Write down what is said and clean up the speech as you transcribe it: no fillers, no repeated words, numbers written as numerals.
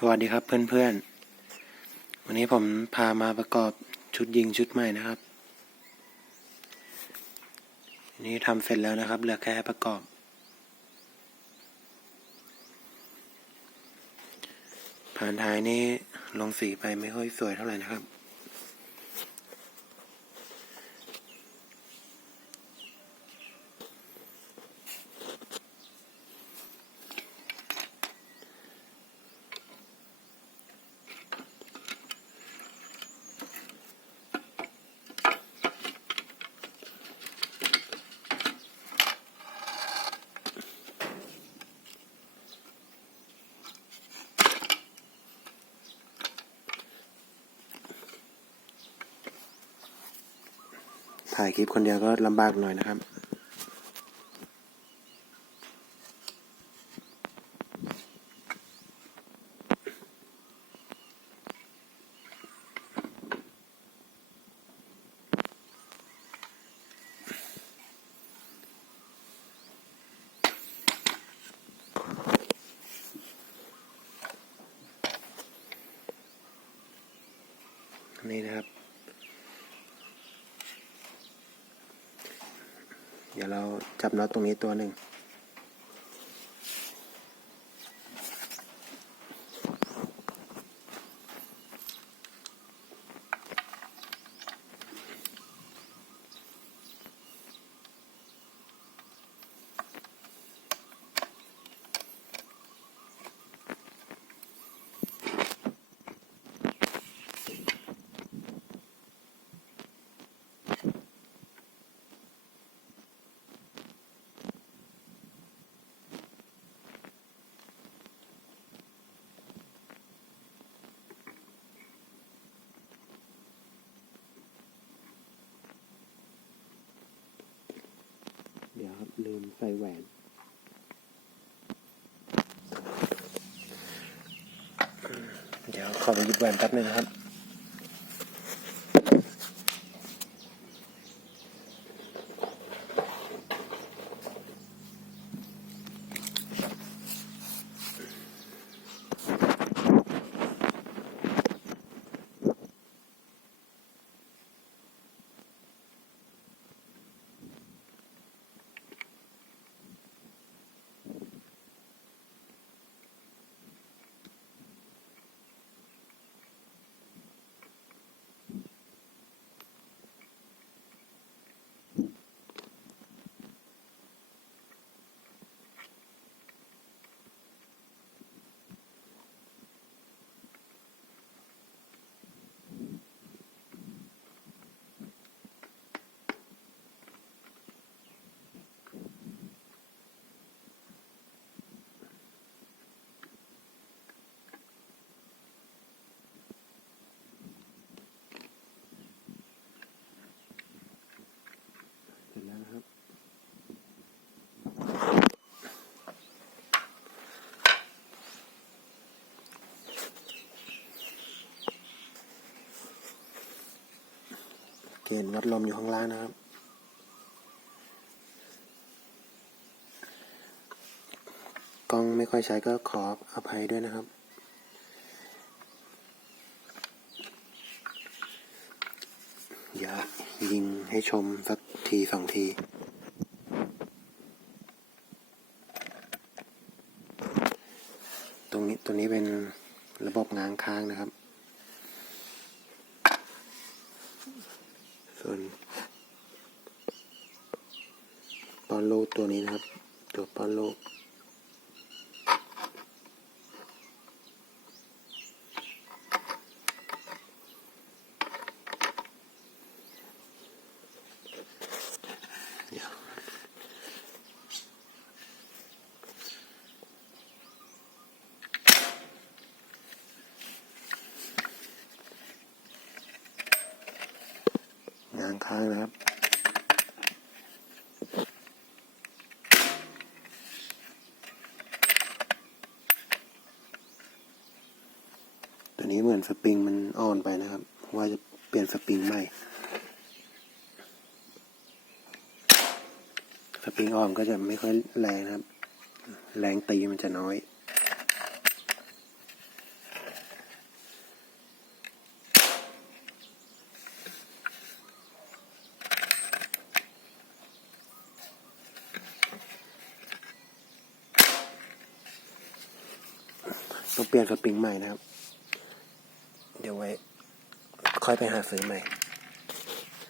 สวัสดีครับเพื่อนๆวันนี้ผมพามาประกอบชุดยิงชุดใหม่นะครับอันนี้ทำเสร็จแล้วนะครับเหลือแค่ประกอบผ่านท้ายนี้ลงสีไปไม่ค่อยสวยเท่าไหร่นะครับถ่ายคลิปคนเดียวก็ลำบากหน่อยนะครับนี่นะครับเดี๋ยวเราจับน็อตตรงนี้ตัวหนึ่งเดี๋ยวครับลืมใส่แหวนเดี๋ยวขอไปหยิบแหวนแป๊บนึงครับเสร็จแล้วนะครับเกณฑ์วัดลมอยู่ข้างล่างนะครับกล้องไม่ค่อยใช้ก็ขออภัยด้วยนะครับอย่ายิงให้ชมสักทีสองทีตัวนี้เป็นระบบง้างค้างนะครับส่วนป้อนลูกตัวนี้นะครับตัวป้อนลูกง้างค้างนะครับตัวนี้เหมือนสปริงมันอ่อนไปนะครับว่าจะเปลี่ยนสปริงใหม่สปริงอ่อนก็จะไม่ค่อยแรงนะครับแรงตีมันจะน้อย ต้องเปลี่ยนสปริงใหม่นะครับ เดี๋ยวไว้ค่อยไปหาซื้อใหม่